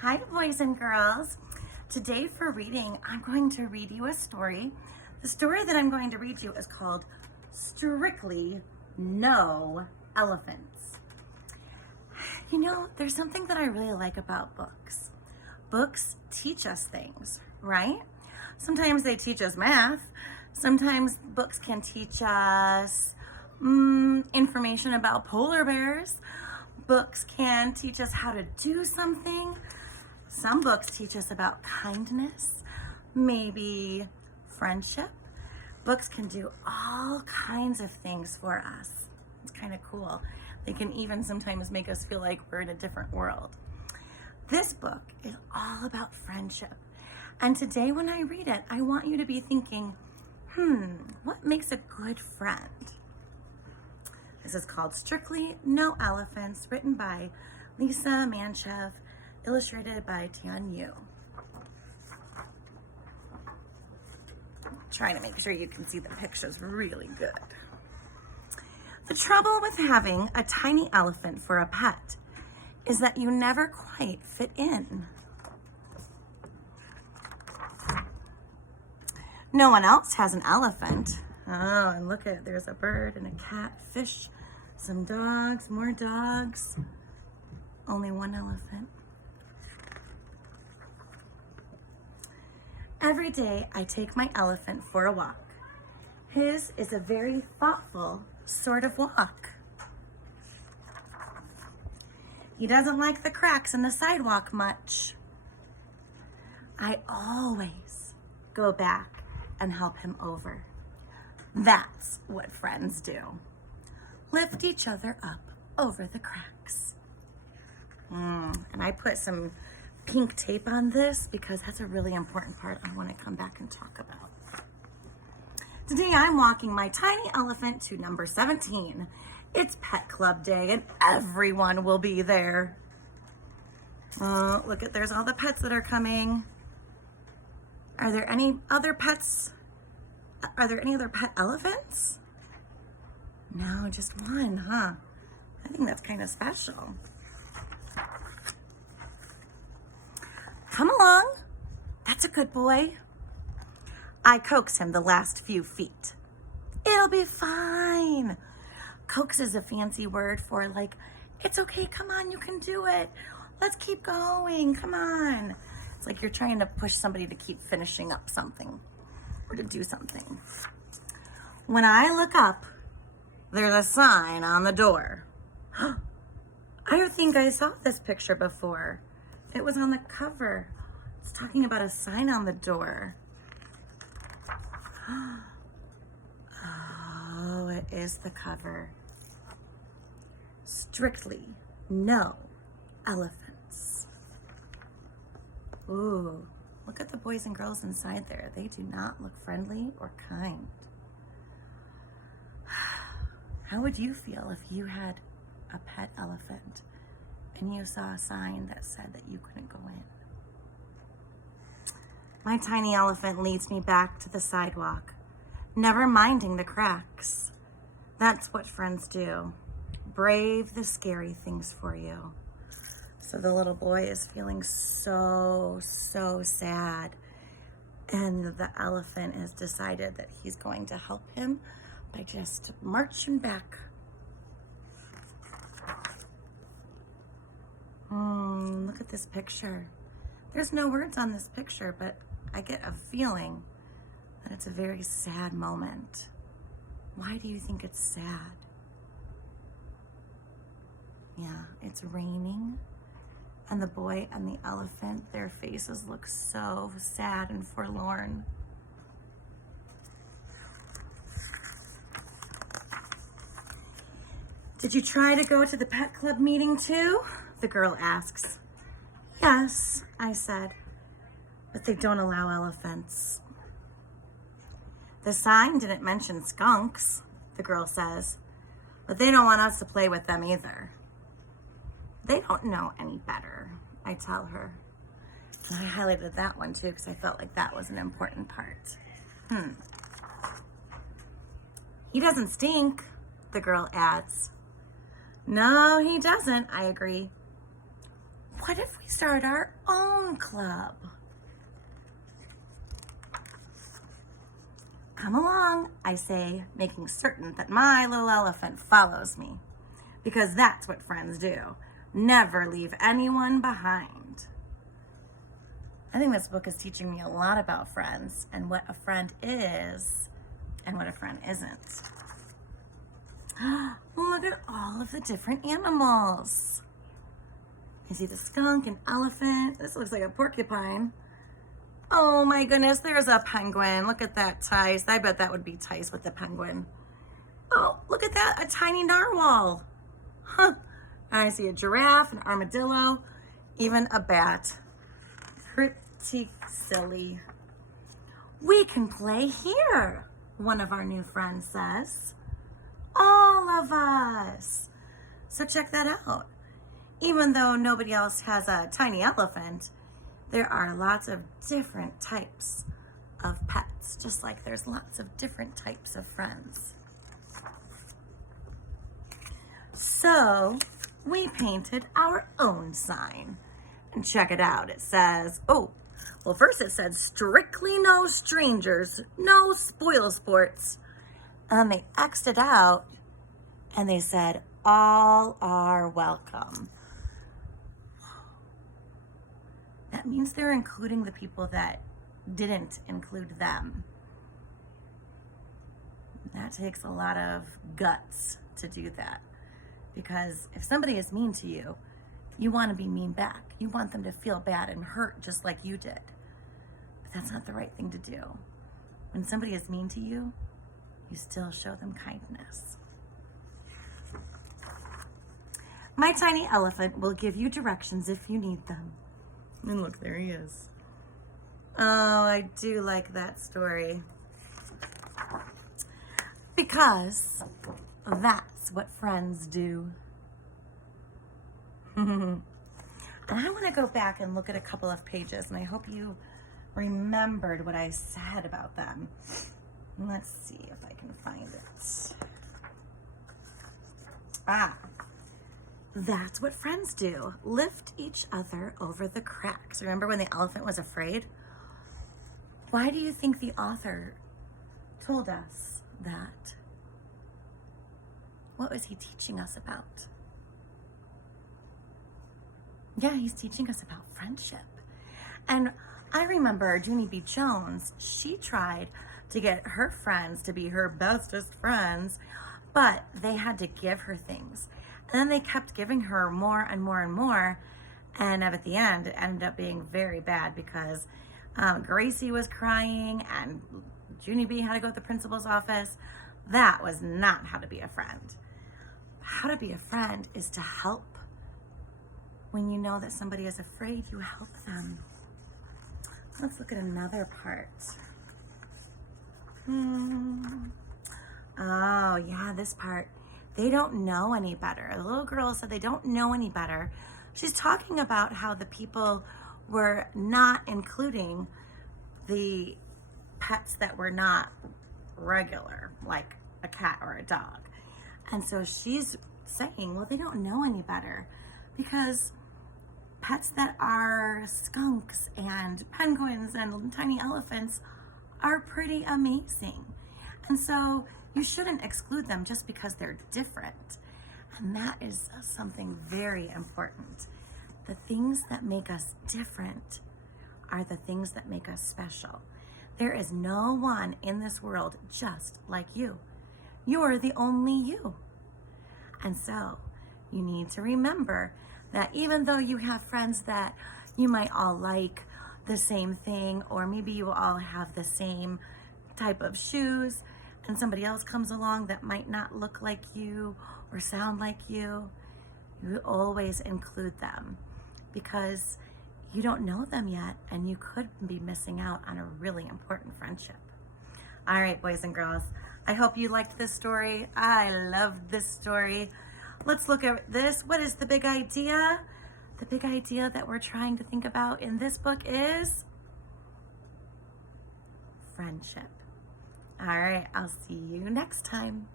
Hi, boys and girls. Today for reading, I'm going to read you a story. The story that I'm going to read you is called Strictly No Elephants. You know, there's something that I really like about books. Books teach us things, right? Sometimes they teach us math. Sometimes books can teach us information about polar bears. Books can teach us how to do something. Some books teach us about kindness, maybe friendship. Books can do all kinds of things for us. It's kind of cool. They can even sometimes make us feel like we're in a different world. This book is all about friendship. And today when I read it, I want you to be thinking, what makes a good friend? This is called Strictly No Elephants, written by Lisa Mantchev, illustrated by Tian Yu. Trying to make sure you can see the pictures really good. The trouble with having a tiny elephant for a pet is that you never quite fit in. No one else has an elephant. Oh, and look at, there's a bird and a cat, fish, some dogs, more dogs. Only one elephant. Every day I take my elephant for a walk. His is a very thoughtful sort of walk. He doesn't like the cracks in the sidewalk much. I always go back and help him over. That's what friends do. Lift each other up over the cracks. And I put some pink tape on this because that's a really important part I want to come back and talk about. Today I'm walking my tiny elephant to number 17. It's Pet Club Day and everyone will be there. Oh, look at, there's all the pets that are coming. Are there any other pets? Are there any other pet elephants? No, just one, huh? I think that's kind of special. Come along. That's a good boy. I coax him the last few feet. It'll be fine. Coax is a fancy word for like, it's okay, come on, you can do it. Let's keep going, come on. It's like you're trying to push somebody to keep finishing up something or to do something. When I look up, there's a sign on the door. I think I saw this picture before. It was on the cover. It's talking about a sign on the door. Oh, it is the cover. Strictly no elephants. Ooh, look at the boys and girls inside there. They do not look friendly or kind. How would you feel if you had a pet elephant and you saw a sign that said that you couldn't go in? My tiny elephant leads me back to the sidewalk, never minding the cracks. That's what friends do. Brave the scary things for you. So the little boy is feeling so sad. And the elephant has decided that he's going to help him by just marching back. Look at this picture. There's no words on this picture, but I get a feeling that it's a very sad moment. Why do you think it's sad? Yeah, it's raining, and the boy and the elephant, their faces look so sad and forlorn. Did you try to go to the pet club meeting too? The girl asks. Yes, I said, but they don't allow elephants. The sign didn't mention skunks, the girl says, but they don't want us to play with them either. They don't know any better, I tell her. And I highlighted that one too because I felt like that was an important part. He doesn't stink, the girl adds. No, he doesn't, I agree. what if we start our own club? Come along, I say, making certain that my little elephant follows me, because that's what friends do. Never leave anyone behind. I think this book is teaching me a lot about friends and what a friend is and what a friend isn't. Look at all of the different animals. I see the skunk and elephant. This looks like a porcupine. Oh my goodness, there's a penguin. Look at that, Tice. I bet that would be Tice with the penguin. Oh, look at that, a tiny narwhal. Huh. I see a giraffe, an armadillo, even a bat. Pretty silly. We can play here, one of our new friends says. All of us. So check that out. Even though nobody else has a tiny elephant, there are lots of different types of pets, just like there's lots of different types of friends. So we painted our own sign. And check it out. It says, first it said, strictly no strangers, no spoil sports. And they X'd it out and they said, all are welcome. That means they're including the people that didn't include them. That takes a lot of guts to do that. Because if somebody is mean to you, you want to be mean back. You want them to feel bad and hurt just like you did. But that's not the right thing to do. When somebody is mean to you, you still show them kindness. My tiny elephant will give you directions if you need them. And look, there he is. Oh, I do like that story. Because that's what friends do. And I want to go back and look at a couple of pages, and I hope you remembered what I said about them. Let's see if I can find it. That's what friends do. Lift each other over the cracks. Remember when the elephant was afraid? Why do you think the author told us that? What was he teaching us about? Yeah, he's teaching us about friendship. And I remember Junie B. Jones, she tried to get her friends to be her bestest friends, but they had to give her things. And then they kept giving her more and more and more. And at the end, it ended up being very bad because Gracie was crying and Junie B had to go to the principal's office. That was not how to be a friend. How to be a friend is to help. When you know that somebody is afraid, you help them. Let's look at another part. Oh, yeah, this part. They don't know any better. The little girl said they don't know any better. She's talking about how the people were not including the pets that were not regular, like a cat or a dog. And so she's saying, well, they don't know any better because pets that are skunks and penguins and tiny elephants are pretty amazing. And so you shouldn't exclude them just because they're different. And that is something very important. The things that make us different are the things that make us special. There is no one in this world just like you. You're the only you. And so you need to remember that even though you have friends that you might all like the same thing, or maybe you all have the same type of shoes, and somebody else comes along that might not look like you or sound like you, you always include them because you don't know them yet and you could be missing out on a really important friendship. All right, boys and girls, I hope you liked this story. I loved this story. Let's look at this. What is the big idea? The big idea that we're trying to think about in this book is friendship. All right, I'll see you next time.